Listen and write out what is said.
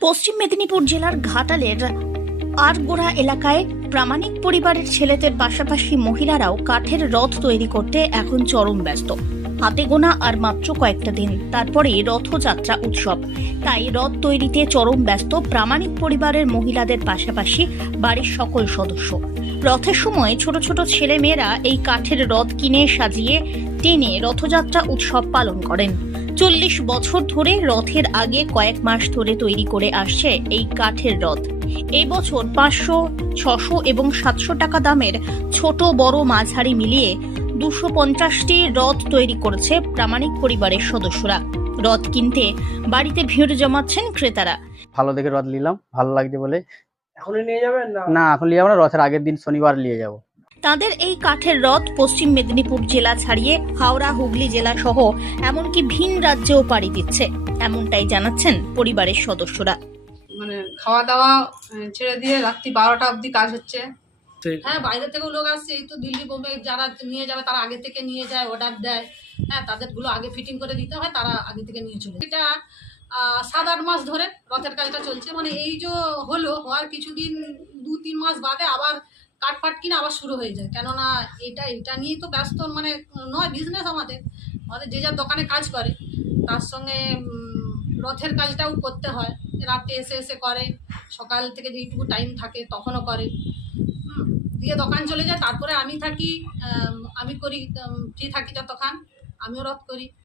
পশ্চিম মেদিনীপুর জেলার ঘাটালের আরগোড়া এলাকায় প্রামাণিক পরিবারের ছেলেদের পাশাপাশি মহিলারাও কাঠের রথ তৈরি করতে এখন চরম ব্যস্ত। হাতে গোনা আর মাত্র কয়েকটা দিন তারপরে রথযাত্রা উৎসব। তাই রথ তৈরিতে চরম ব্যস্ত প্রামাণিক পরিবারের মহিলাদের পাশাপাশি বাড়ির সকল সদস্য। রথের সময় ছোট ছোট ছেলেমেয়েরা এই কাঠের রথ কিনে সাজিয়ে টেনে রথযাত্রা উৎসব পালন করেন। চল্লিশ বছর ধরে রথের আগে কয়েক মাস ধরে তৈরি করে আসছে এই কাঠের রথ। এই বছর পাঁচশো ছশো এবং সাতশো টাকা দামের ছোট বড় মাঝারি মিলিয়ে দুশো পঞ্চাশটি রথ তৈরি করেছে প্রামাণিক পরিবারের সদস্যরা। রথ কিনতে বাড়িতে ভিড় জমাচ্ছেন ক্রেতারা। ভালো দেখে রথ নিলাম ভালো লাগছে বলে। এখনই নিয়ে যাবেন না? না এখন নিয়ে যাব না রথের আগের দিন শনিবার নিয়ে যাব। তাদের এই কাঠের রথ পশ্চিম মেদিনীপুর জেলা ছাড়িয়ে হাওড়া হুগলি জেলা সহ এমনকি ভিন রাজ্যেও পাড়ি দিচ্ছে। এমনটাই জানাচ্ছেন পরিবারের সদস্যরা। মানে খাওয়া দাওয়া ছেড়ে দিয়ে রাত্রি বারোটা অবধি কাজ হচ্ছে। হ্যাঁ বাইরে থেকেও লোক আসছে এই তো দিল্লি বোম্বে যারা নিয়ে যাবে তারা আগে থেকে নিয়ে যায় অর্ডার দেয়। হ্যাঁ তাদেরগুলো আগে ফিটিং করে দিতে হয় তারা আগে থেকে নিয়ে চলে এটা আহ, সাত আট মাস ধরে রথের কাজটা চলছে। মানে এই যে হলো হওয়ার কিছুদিন দু তিন মাস বাদে আবার কাঠ ফাট কিনে আবার শুরু হয়ে যায়। কেননা এটা এটা নিয়েই তো ব্যস্ত মানে নয় বিজনেস আমাদের। আমাদের যে যার দোকানে কাজ করে, তার সঙ্গে রথের কাজটাও করতে হয়। রাতে এসে এসে করে। সকাল থেকে যেইটুকু টাইম থাকে, তখনও করে। দিয়ে দোকান চলে যায়। তারপরে আমি থাকি, আমি করি ফ্রি থাকি যতক্ষণ আমিও রথ করি।